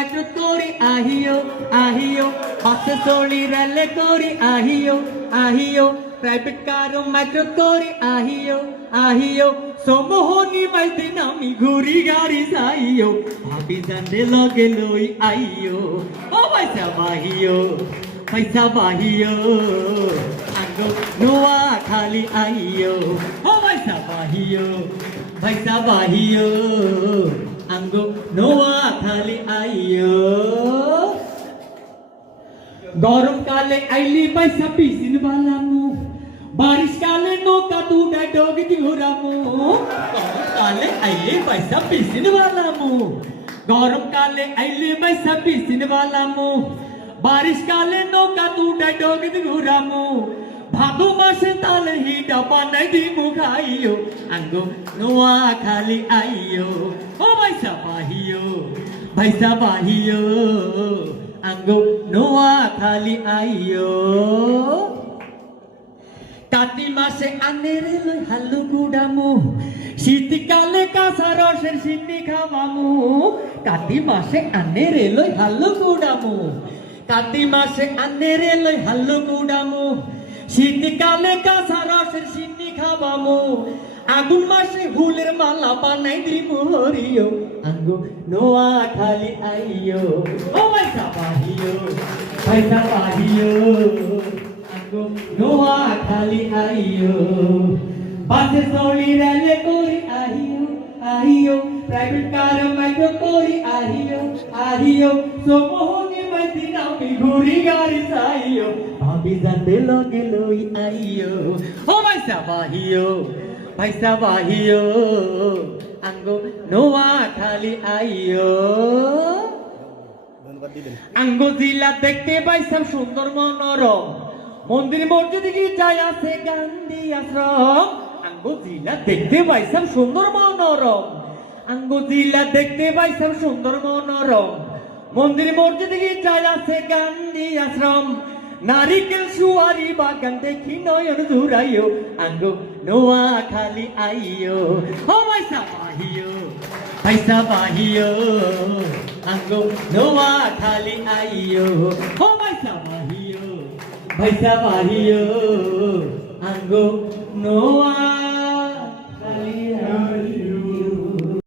metro করি আহিও আহিও বাসে চড়ি রেলে করি আহিও আহিও প্রাইভেট কার মেট্রো করি আহিও আহিও সমোহনী বাইতে নামি ঘুরি গাড়ি যাইও ভাবি জানে লগে লই আইও ও পয়সা বাহিও আঙ্গো নোয়া খালি আইও ও পয়সা বাহিও আঙ্গো নোয়া খালি আইও গরম কালে আইলি পয়সা পিসিন বালামু बारिश काले नौका तू डोगी घुरामू गरम काले आइले पैसा पीसिन वाला मुँह गरम काले आइले पैसा पीसिन वाला मुँह बारिश काले नौका तू डोगी घुरामू भादो मासे ताले ही डब्बा नहीं दी मुखाइयो अंगो नोआ खाली आइयो ओ पैसा बाहियो अंगो नोआ खाली आइयो কাতি মাসে আনেরে লই হালু গুড়ামু শীতকালে কাঁচা রসের সিন্নি খাওয়ামু কাতি মাসে আনেরে লই হালু গুড়ামু কাতি মাসে আনেরে লই হালু গুড়ামু শীতকালে কাঁচা রসের সিন্নি খাওয়ামু আগুন মাসে ফুলের মালা বানাই দিমু হরিও আঙ্গো নোয়া খালি আইও ও পয়সা বাহিও নোয়া খালি আইও বাসে চড়ি রেলে করি আহিও প্রাইভেট কার মেট্রো করি আহিও সমোহনী বাইতে নামি ঘুরি গাড়ি যাইও ভাবি জানতে লগে লই আইও ও পয়সা বাহিও আঙ্গো নোয়া খালি আইও আঙ্গো জিলা দেখতে পাইছাম সুন্দর মনোরম মন্দির মসজিদ গির্জায় আছে গান্ধী আশ্রম আঙ্গো জিলা দেখতে পাইছাম সুন্দর মনোরম আঙ্গো জিলা দেখতে পাইছাম সুন্দর মনোরম মন্দির মসজিদ গির্জায় আছে গান্ধী আশ্রম নারিকেল সুয়ারি বাগান দেখি নয়ন জুড়াইও আঙ্গো নোয়া খালি আইও ও পয়সা বাহিও আঙ্গো নোয়া খালি আইও ও পয়সা বাহিও আঙ্গো নোয়া